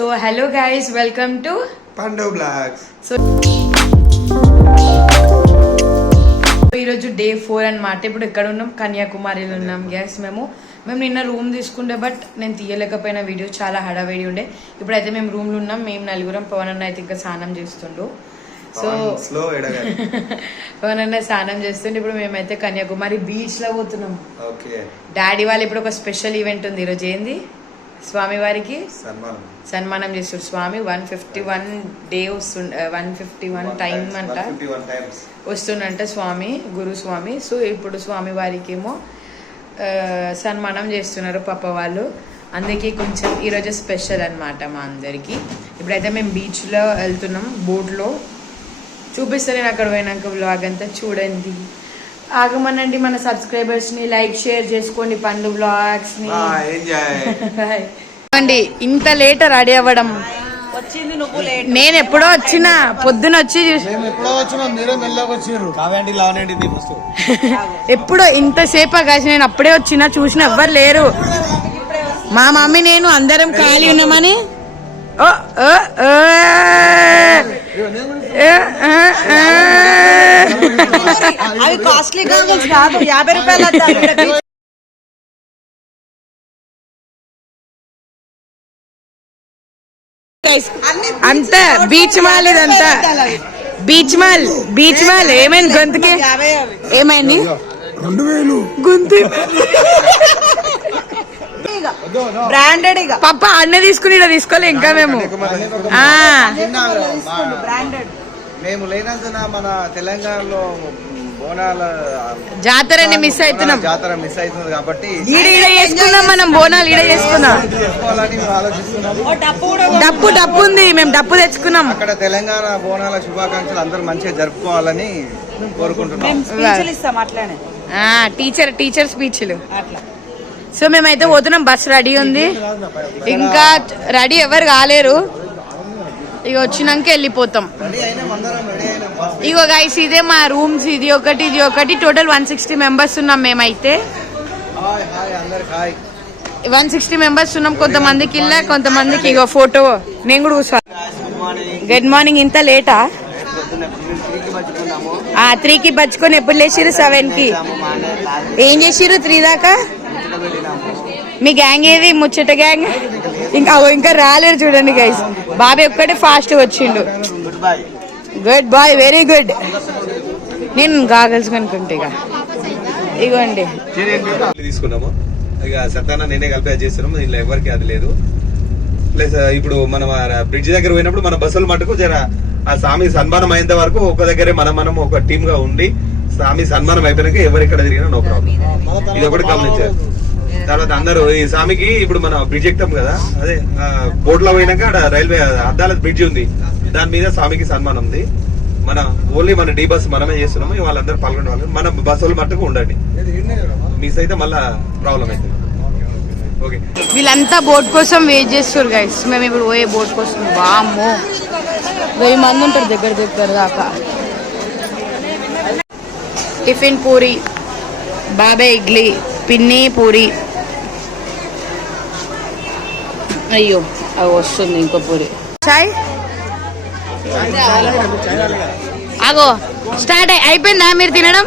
So hello guys, welcome to Pandu Vlogs. So ఈరోజు day 4 అన్నమాట. ఇప్పుడు ఎక్కడ ఉన్నాం? కన్యాకుమారిలో ఉన్నాం గ్యాస్. మేము నిన్న రూమ్ తీసుకుంటే బట్ నేను తీయలేకపోయిన వీడియో, చాలా హడావిడి ఉండే. ఇప్పుడైతే మేము రూమ్లో ఉన్నాం. మేము నలుగురం. పవన్ అన్న అయితే ఇంకా స్నానం చేస్తుండు. సో పవన్ అన్న స్నానం చేస్తుండే. ఇప్పుడు మేమైతే కన్యాకుమారి బీచ్ లో పోతున్నాం. డాడీ వాళ్ళు ఇప్పుడు ఒక స్పెషల్ ఈవెంట్ ఉంది ఈరోజు. ఏంది? స్వామి వారికి సన్మానం చేస్తారు. స్వామి 151 డే 151 టైం అంట వస్తుండంట స్వామి, గురు స్వామి. సో ఇప్పుడు స్వామి వారికి ఏమో సన్మానం చేస్తున్నారు పాప వాళ్ళు. అందుకే కొంచెం ఈరోజు స్పెషల్ అన్నమాట మా అందరికి. ఇప్పుడైతే మేము బీచ్లో వెళ్తున్నాం, బోట్లో. చూపిస్తాను నేను అక్కడ పోయినాక వ్లాగ్ అంతా చూడండి. ఆగమనండి మన సబ్స్క్రైబర్స్ ని, లైక్ షేర్ చేసుకోండి పండు వ్లాగ్స్ ని. ఇంత లేట్ రెడీ అవ్వడం నేను ఎప్పుడో వచ్చినా, పొద్దున వచ్చి ఎప్పుడో ఇంతసేపు కాసి నేను అప్పుడే వచ్చినా, చూసిన ఎవ్వరు లేరు. మా మమ్మీ నేను అందరం ఖాళీ ఉన్నామని అవి కాస్ట్లీ గోగల్స్ కాదు, 50 రూపాయలు. అంతా బీచ్ మాల్, ఇదంతా బీచ్ మాల్. ఏమైంది గొంతుకి? ఏమైంది? గొంతు బ్రాండెడ్ పప్ప అన్న తీసుకుని ఇలా తీసుకోలే ఇంకా మేము. మేము లేనందున మన తెలంగాణలో బోనాల జాతరని మిస్ అవుతున్నాం. జాతర మిస్ అవుతుంది కాబట్టి చేసుకున్నాం మనం. బోనాలు ఈడ చేసుకున్నాం. డప్పు ఉంది, మేము డప్పు తెచ్చుకున్నాం. అక్కడ తెలంగాణ బోనాల శుభాకాంక్షలు అందరూ మంచిగా జరుపుకోవాలని కోరుకుంటున్నాం. టీచర్ స్పీచ్లు అట్లా. సో మేమైతే పోతున్నాం. బస్ రెడీ ఉంది, ఇంకా రెడీ ఎవరు కాలేరు. ఇక వచ్చినాక వెళ్ళిపోతాం. ఇగో గైస్, ఇదే మా రూమ్స్. ఇది ఒకటి టోటల్ 160 మెంబర్స్ ఉన్నాం మేమైతే. 160 మెంబర్స్ ఉన్నాం. కొంతమందికి ఇల్లా, కొంతమందికి ఇగో ఫోటో. నేను కూడా చూసా. Good morning. ఇంత లేటా? 3కి బచ్చుకొని ఎప్పుడు లేచిరు? 7కి. ఏం చేసిరు 3 దాకా? మీ గ్యాంగ్ ఏది? ముచ్చట గ్యాంగ్. ఇంకా రాలేరు చూడండి గైస్. బాబాయ్ ఒక్కటే ఫాస్ట్ వచ్చిండు. Good boy, very good. నేను గాగల్స్ కనుకుంటే ఇగోండి తీసుకున్నాము. ఇక సత్యాన నేనే కలిపి చేస్తున్నాము. దీంట్లో ఎవరికి అది లేదు. ప్లస్ ఇప్పుడు మనం బ్రిడ్జ్ దగ్గర పోయినప్పుడు మన బస్సులు మటుకు జర ఆ స్వామి సన్మానం అయినంత వరకు ఒక దగ్గరే మనం ఒక టీమ్ గా ఉండి, స్వామి సన్మానం అయిపోయినాక ఎవరిక్కడ తిరిగినా నో ప్రాబ్లం. ఇది ఒకటి గమనించారు. తర్వాత అందరూ ఈ స్వామికి ఇప్పుడు మనం బ్రిడ్జ్ ఎక్కుతాం కదా, అదే బోట్ లో పోయినాక రైల్వే అద్దాల బ్రిడ్జ్ ఉంది, దాని మీద స్వామికి సన్మానం ఉంది. ఓన్లీ మన డీ బస్ మనమే చేస్తున్నాము. వాళ్ళందరూ పాల్గొనే వాళ్ళు. మన బస్సులు మట్టుకు ఉండండి. మిస్ అయితే మళ్ళా ప్రాబ్లం అవుతుంది. ఓకే, వీళ్ళంతా బోట్ కోసం వెయిట్ చేస్తారు గైస్. మేము ఇప్పుడు పోయే బోట్ కోసం. వామ్మో 1000 మంది ఉంటారు దగ్గర దాకా. టిఫిన్ పూరి, బాబాయ్ ఇడ్లీ, పిన్ని పూరి. అయ్యో అవి వస్తుంది ఇంకో పూరి. చాయ్ అగో స్టార్ట్ అయిపోయిందా మీరు తినడం?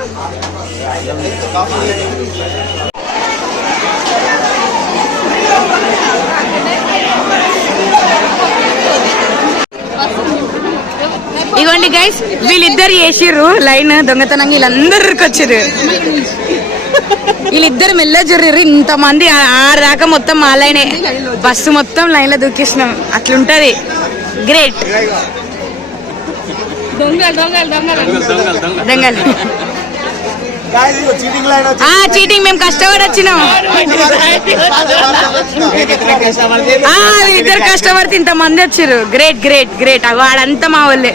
ఇగోండి గైస్, వీళ్ళిద్దరు చేసిర్రు లైన్ దొంగతనంగా. వీళ్ళందరికి వచ్చిర్రు. వీళ్ళిద్దరు మెల్ల జర్రిర్రు. ఇంతమంది 6 దాకా మొత్తం మా లైనే. బస్సు మొత్తం లైన్ లో దూకిస్తున్నాం. అట్లుంటది. గ్రేట్. దొంగలు చీటింగ్. మేము కష్టపడి వచ్చినాం. ఇద్దరు కష్టపడితే ఇంతమంది వచ్చారు. గ్రేట్. వాడంతా మా వాళ్ళే.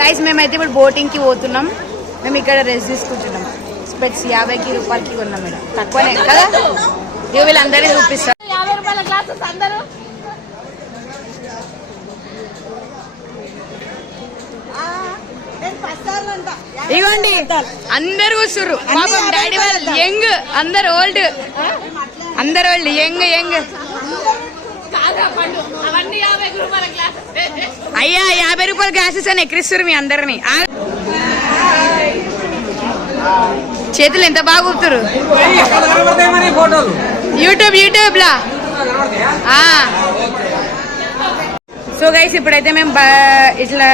గైస్ మేమైతే ఇప్పుడు బోటింగ్ కి పోతున్నాం. మేము ఇక్కడ రెస్ట్ తీసుకుంటున్నాం. స్పెట్స్ 50 రూపాయలకి కొన్నాం. మేడం తక్కువనే కదా. వీళ్ళందరినీ చూపిస్తారు. ఇవ్వండి అందరు కూర్చుర్రు. పాపం డాడీ వాళ్ళు యంగ్, అందరు ఓల్డ్, యంగ్. అవన్నీ అయ్యా 50 రూపాయల గ్లాసెస్ అని ఎక్కిరిస్తారు మీ అందరిని. చేతులు ఎంత బాగా ఊపుతారు. యూట్యూబ్ లా. సో గైస్ ఇప్పుడైతే మేము ఇట్లా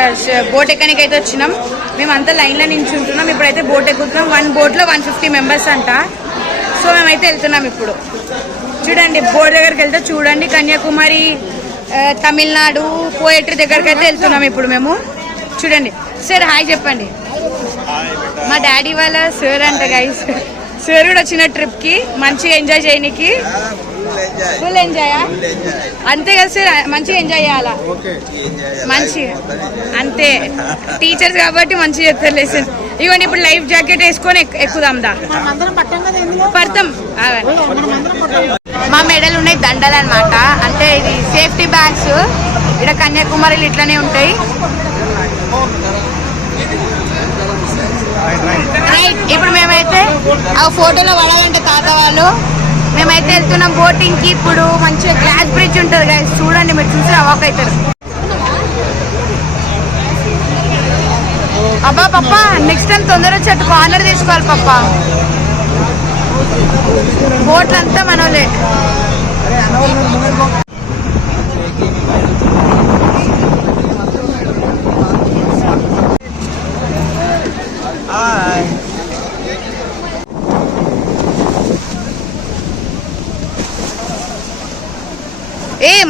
బోట్ ఎక్కడానికి అయితే వచ్చినాం. మేము అంతా లైన్లో నించుంటున్నాం. ఇప్పుడైతే బోట్ ఎక్కుతున్నాం. 1 బోట్లో 150 మెంబర్స్ అంట. సో మేమైతే వెళ్తున్నాం ఇప్పుడు. చూడండి బోట్ దగ్గరికి వెళ్తే చూడండి కన్యాకుమారి తమిళనాడు పోయట్రీ దగ్గరికి అయితే వెళ్తున్నాం ఇప్పుడు మేము. చూడండి సార్ హాయ్ చెప్పండి. మా డాడీ వాళ్ళ సార్ అంట గైస్. సార్ కూడా వచ్చిన ట్రిప్ కి మంచిగా ఎంజాయ్ చేయడానికి. ఫుల్ ఎంజాయ్ అంతే కదా సార్, మంచిగా ఎంజాయ్ చేయాలా మంచిగా అంతే. టీచర్స్ కాబట్టి మంచిగా చెప్తారు లెసన్. ఇవ్వండి ఇప్పుడు లైఫ్ జాకెట్ వేసుకొని ఎక్కుదాం దా పడతాం. మా మెడలు ఉన్నాయి దండలు అనమాట. అంటే ఇది సేఫ్టీ బ్యాగ్స్. ఇక్కడ కన్యాకుమారిలో ఇట్లనే ఉంటాయి. రైట్ ఇప్పుడు మేమైతే ఆ ఫోటోలో పడాలంటే తాత వాళ్ళు. మేమైతే వెళ్తున్నాం బోటింగ్ కి. ఇప్పుడు మంచిగా గ్లాస్ బ్రిడ్జ్ ఉంటుంది కదా చూడండి, మీరు చూసి అవాక్ అవుతారు. అబ్బా పప్ప నెక్స్ట్ టైం తొందర వచ్చి కార్నర్ తీసుకోవాలి పప్ప. బోట్లు అంతా మనోలే.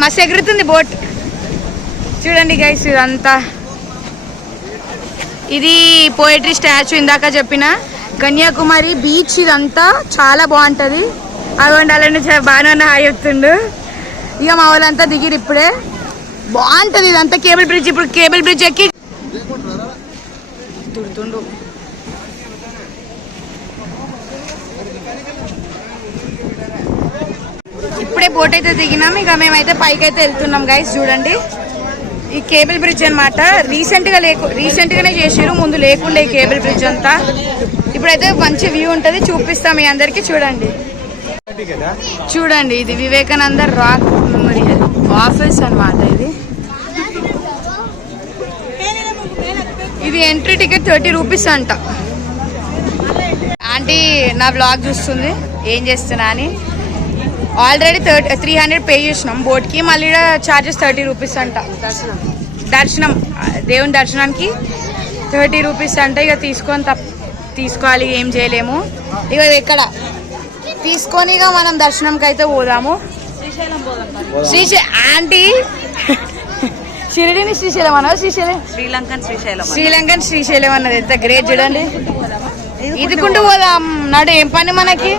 మస్తు ఎగురుతుంది బోట్. చూడండి గైస్ ఇదంతా. ఇది పోయట్రీ స్టాచ్యూ ఇందాక చెప్పిన కన్యాకుమారి బీచ్. ఇదంతా చాలా బాగుంటుంది. అదిగోండి అలాంటి బాగా హాయి చెప్తుండు. ఇక మా వాళ్ళంతా దిగిరు ఇప్పుడే. బాగుంటుంది ఇదంతా కేబుల్ బ్రిడ్జ్. ఇప్పుడు కేబుల్ బ్రిడ్జ్ ఎక్కి తుడుతుండు. ఇప్పుడే బోట్ అయితే దిగినాం. ఇక మేమైతే పైకి అయితే వెళ్తున్నాం గైస్. చూడండి ఈ కేబుల్ బ్రిడ్జ్ అనమాట. రీసెంట్గానే చేసారు, ముందు లేకుండే ఈ కేబుల్ బ్రిడ్జ్ అంతా. ఇప్పుడైతే మంచి వ్యూ ఉంటుంది, చూపిస్తాం మీ అందరికి. చూడండి ఇది వివేకానంద రాక్ మెమోరియల్ ఆఫీస్ అనమాట. ఇది ఎంట్రీ టికెట్ 30 రూపీస్ అంట. ఆంటీ నా బ్లాగ్ చూస్తుంది ఏం చేస్తున్నా అని. ఆల్రెడీ 300 పే చేసినాం బోట్కి. మళ్ళీ చార్జెస్ 30 రూపీస్ అంట. దర్శనం దేవుని దర్శనానికి 30 రూపీస్ అంట. ఇక తీసుకోవాలి, ఏం చేయలేము. ఇక ఇక్కడ తీసుకొని ఇక మనం దర్శనంకి అయితే పోదాము. ఆంటీ షిరిడిని శ్రీశైలం అన్న శ్రీలంకన్ శ్రీశైలం అన్నది. ఎంత గ్రేట్ చూడండి. ఇదికుంటూ పోదాం నాడు. ఏం పని మనకి.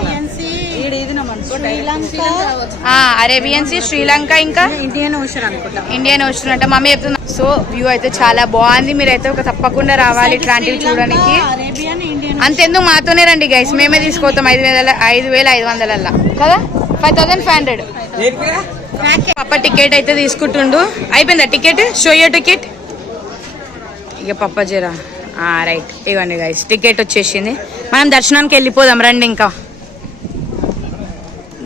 అరేబియన్ సీ, శ్రీలంక, ఇంకా ఇండియన్ ఓషన్ అంట మమ్మీ చెప్తున్నా. సో వ్యూ అయితే చాలా బాగుంది. మీరైతే ఒక తప్పకుండా రావాలి ఇట్లాంటివి చూడడానికి. అంతెందుకు మాతోనే రండి గైస్, మేమే తీసుకోతాం 5,500 కదా, 5,500. పప్ప టికెట్ అయితే తీసుకుంటుండు. అయిపోయిందా టికెట్? Show you ticket. ఇక పప్ప జరా రైట్. ఇవ్వండి గైస్ టికెట్ వచ్చేసింది. మనం దర్శనానికి వెళ్ళిపోదాం రండి. ఇంకా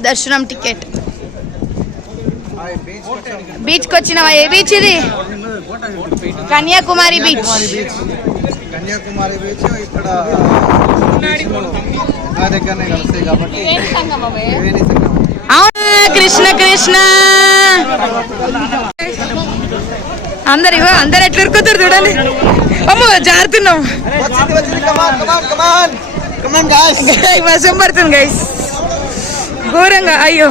దర్శనం టికెట్. బీచ్కి వచ్చినవా? ఏ బీచ్ ఇది? కన్యాకుమారి బీచ్. కన్యాకుమారి బీచ్ ఇక్కడ దగ్గరనే కలుస్తాయి కాబట్టి. అవును కృష్ణ కృష్ణ. అందరు ఎట్లా ఉరుకుతారు చూడండి. అమ్మో జారుతున్నాం. వర్షం పడుతుంది గైస్ ఘోరంగా. అయ్యో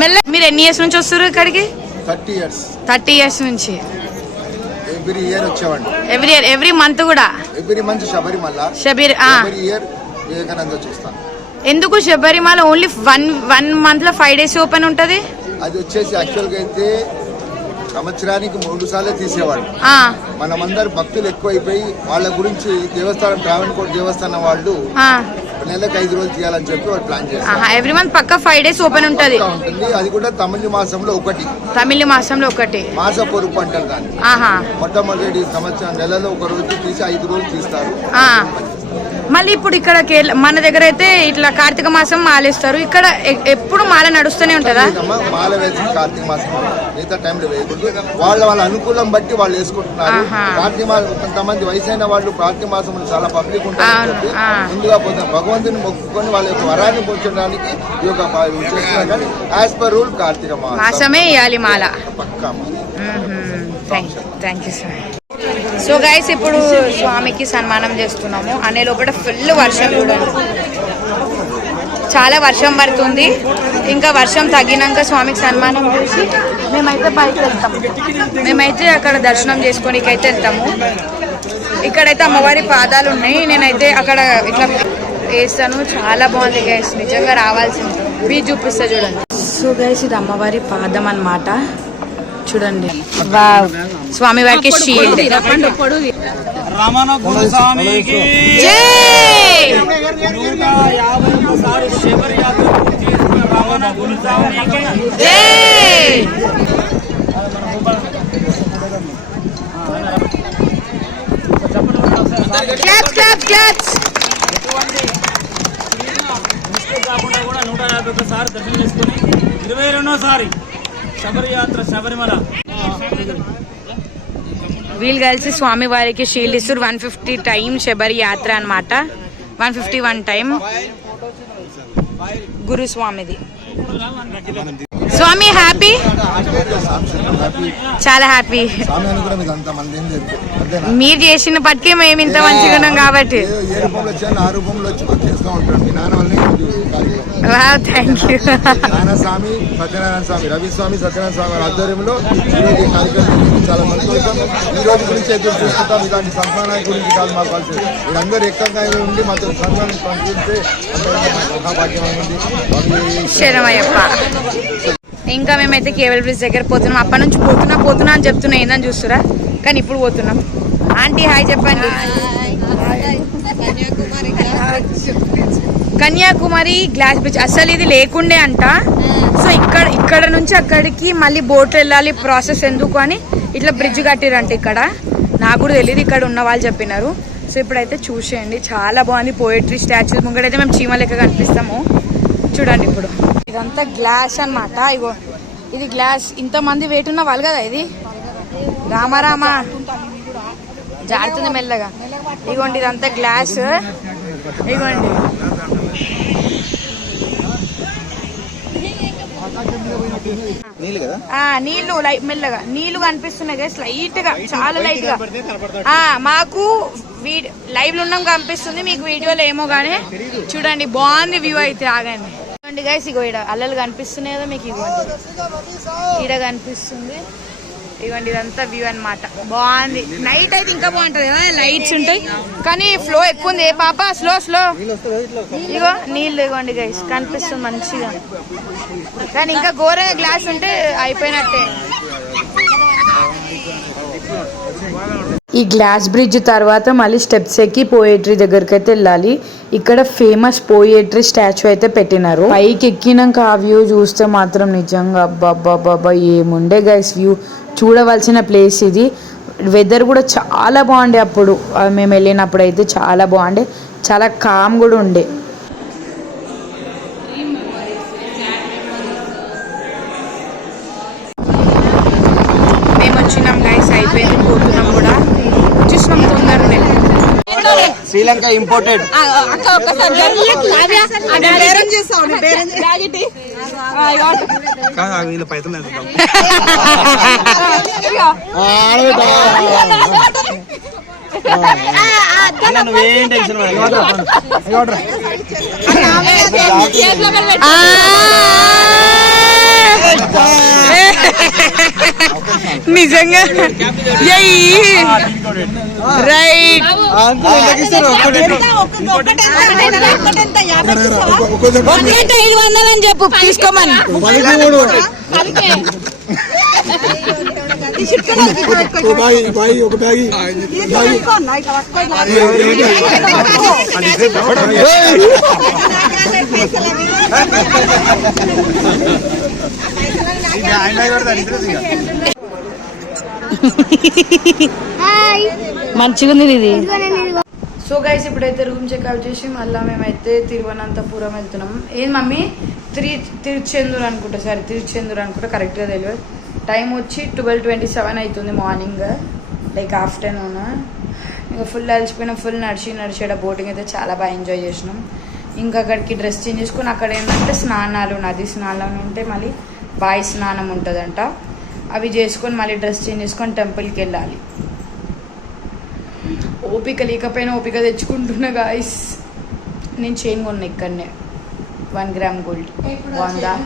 మెల్ల. మీరు ఎన్ని ఇయర్స్ నుంచి వస్తారు ఇక్కడికి? 30 ఇయర్స్ నుంచి. ఎవ్రీ ఇయర్ వచ్చేవాడిని. ఎవ్రీ మంత్ కూడా? Every month Sabarimala. Every year Vivekananda చూస్తాను. ఎందుకు శబరిమల ఓన్లీ 1 మంత్ లో 5 days ఓపెన్ ఉంటది? అది వచ్చేసి యాక్చువల్ గా అయితే సంవత్సరానికి 3 సార్లు తీసేవాళ్ళు. మనమందరు భక్తులు ఎక్కువైపోయి వాళ్ళ గురించి దేవస్థానం ట్రావెన్కోట్ దేవస్థానం వాళ్ళు నెలకు 5 రోజులు తీయాలని చెప్పి వాళ్ళు ప్లాన్ చేస్తారు. ఎవ్రీ మంత్ పక్క 5 days ఓపెన్ ఉంటది. అది కూడా తమిళ మాసంలో ఒకటి. మాస పొరుపు అంటారు దాన్ని. మొట్టమొదటి సంవత్సరం నెలలో 1 రోజు తీసి 5 రోజులు తీస్తారు. మళ్ళీ ఇప్పుడు ఇక్కడ మన దగ్గర అయితే ఇట్లా కార్తీక మాసం మాలేస్తారు. ఇక్కడ ఎప్పుడు మాల నడుస్తూనే ఉంటుందా? మాల వేసి కార్తీక మాసం మిగతా టైంలో వేయకూడదు. వాళ్ళ అనుకూలం బట్టి వాళ్ళు వేసుకుంటున్నారు. కార్తీక మాసం కొంతమంది వయసైన వాళ్ళు కార్తీక మాసం చాలా పబ్లిక్ ఉంటారు. ముందుగా భగవంతుని మొక్కుకొని వాళ్ళ యొక్క వరాన్ని పొందడానికి ఈ యొక్క చేస్తున్నారు. కానీ యాజ్ పర్ రూల్ కార్తీక మాసమే ఇవ్వాలి మాల పక్కా. Thank you sir. So guys ఇప్పుడు స్వామికి సన్మానం చేస్తున్నాము. అనే లోపల ఫుల్ వర్షం చూడండి, చాలా వర్షం పడుతుంది. ఇంకా వర్షం తగ్గినాక స్వామికి సన్మానం చేసి మేమైతే పైకి వెళ్తాము. మేమైతే అక్కడ దర్శనం చేసుకోనికి అయితే వెళ్తాము. ఇక్కడైతే అమ్మవారి పాదాలు ఉన్నాయి. నేనైతే అక్కడ ఇట్లా వేస్తాను. చాలా బాగుంది గైస్, నిజంగా రావాల్సింది. బీచ్ చూపిస్తా చూడండి. సో గైస్ ఇది అమ్మవారి పాదం అన్నమాట. చూడండి, వావ్, స్వామి వారికి షీల్డ్. రమణ గురు స్వామికి జై. శబరి యాత్ర పూర్తి చేసుకున్న రమణ గురు స్వామికి జై. Claps claps claps. కాకుండా కూడా 151 దర్శనం చేసుకుని 22వ శబరి యాత్ర శబరిమల. వీళ్ళు కలిసి స్వామి వారికి షీల్డ్ ఇస్తారు. 150 టైం శబరి యాత్ర అనమాట. 151 టైం గురుస్వామిది. స్వామి హ్యాపీ, చాలా హ్యాపీ. మీరు చేసిన పట్టుకే మేము ఇంత మంచిగా ఉన్నాం కాబట్టి. Thank you. స్వామి సత్యనారాయణ స్వామి, రవి స్వామి, సత్యనారాయణ స్వామి ఆధ్వర్యంలో ఈరోజు ఈ కార్యక్రమం చాలా సంతోషం. ఈ రోజు గురించి ఎదురు చూస్తుంటాం. ఇలాంటి సన్మానాల గురించి కాదు మాకు కలిసి మీరందరూ ఎక్కగా ఉండి మాతో సన్మానం పంపిస్తే మహాభాగ్యమైన ఉంది. శరణమయ్యప్ప. ఇంకా మేమైతే కేబుల్ బ్రిడ్జ్ దగ్గర పోతున్నాం. అప్పటి నుంచి పోతున్నా అని చెప్తున్నా, ఏందని చూస్తురా, కానీ ఇప్పుడు పోతున్నాం. ఆంటీ హాయ్ చెప్పండి. కన్యాకుమారి గ్లాస్ బ్రిడ్జ్ అసలు ఇది లేకుండే అంట. సో ఇక్కడ నుంచి అక్కడికి మళ్ళీ బోట్ వెళ్ళాలి, ప్రాసెస్ ఎందుకు అని ఇట్లా బ్రిడ్జ్ కట్టిరంట. ఇక్కడ నాకు కూడా తెలియదు, ఇక్కడ ఉన్న వాళ్ళు చెప్పినారు. సో ఇప్పుడైతే చూసేయండి, చాలా బాగుంది. పోయట్రీ స్టాచ్యూస్ ముంగడైతే మేము చీమ లెక్క కనిపిస్తాము. చూడండి ఇప్పుడు ఇదంతా గ్లాస్ అన్నమాట. ఇగో ఇది గ్లాస్, ఇంతమంది వెయిట్ ఉన్న వాళ్ళు కదా. ఇది రామారామ జారుతుంది మెల్లగా. ఇగోండి ఇదంతా గ్లాస్. ఇగోండి నీళ్లు మెల్లగా నీళ్లు కనిపిస్తున్నాయి కదా, లైట్ గా, చాలా లైట్ గా. మాకు లైవ్ లో ఉన్నాం కనిపిస్తుంది, మీకు వీడియోలో ఏమో గానీ చూడండి, బాగుంది వ్యూ అయితే. ఆగండి చూడండి గైస్, ఇగో ఈడ అల్లలు కనిపిస్తున్నాయి కదా మీకు. ఇగోండి ఈడ కనిపిస్తుంది. ఇవ్వండి ఇదంతా వ్యూ అన్నమాట. బాగుంది. నైట్ అయితే ఇంకా బాగుంటది కదా, లైట్స్ ఉంటాయి. కానీ ఫ్లో ఎక్కువ ఉంది. ఏ పాప స్లో స్లో. ఇగో నీళ్ళు ఇవ్వండి గైస్, కనిపిస్తుంది మంచిగా. కానీ ఇంకా ఘోరంగా గ్లాస్ ఉంటే అయిపోయినట్టే. ఈ గ్లాస్ బ్రిడ్జ్ తర్వాత మళ్ళీ స్టెప్స్ ఎక్కి పోయేట్రీ దగ్గరికి అయితే వెళ్ళాలి. ఇక్కడ ఫేమస్ పోయేట్రీ స్టాచ్యూ అయితే పెట్టినారు. పైకి ఎక్కినాక ఆ వ్యూ చూస్తే మాత్రం నిజంగా అబ్బాబ్బాబ్బా ఏముండే గైస్ వ్యూ. చూడవలసిన ప్లేస్ ఇది. వెదర్ కూడా చాలా బాగుండే అప్పుడు మేము వెళ్ళినప్పుడు అయితే, చాలా బాగుండే, చాలా కామ్ కూడా ఉండే. మేము వచ్చినాం గైస్, అయిపోయింది, పోతున్నాం కూడా. చూసినాం తొందరనే. శ్రీలంక ఇంపోర్టెడ్. నువ్వేం టెన్షన్ నిజంగా రైట్. $500 అని చెప్పు తీసుకోమని. మంచిగా ఉంది ఇది. సో గైస్ ఇప్పుడైతే రూమ్ చెక్అవుట్ చేసి మళ్ళీ మేమైతే తిరువనంతపురం వెళ్తున్నాం. ఏం మమ్మీ తిరుచెందూరు అనుకుంటా, సరే తిరుచెందూరు అనుకుంటా, కరెక్ట్గా తెలియదు. టైం వచ్చి 12:27 అవుతుంది మార్నింగ్, లైక్ ఆఫ్టర్నూన్. ఇంకా ఫుల్ అలసిపోయినాం, ఫుల్ నడిచేట బోటింగ్ అయితే చాలా బాగా ఎంజాయ్ చేసినాం. ఇంకా అక్కడికి డ్రెస్ చేంజ్ చేసుకుని అక్కడ ఏంటంటే స్నానాలు, నది స్నానాలు ఉంటే మళ్ళీ బావి స్నానం ఉంటుందంట. అవి చేసుకొని మళ్ళీ డ్రెస్ చేంజ్ చేసుకొని టెంపుల్కి వెళ్ళాలి. ఓపిక లేకపోయినా ఓపిక తెచ్చుకుంటున్నా గాయస్. నేను చైన్ కొన్నా ఇక్కడనే 1 గ్రామ్ గోల్డ్ 100.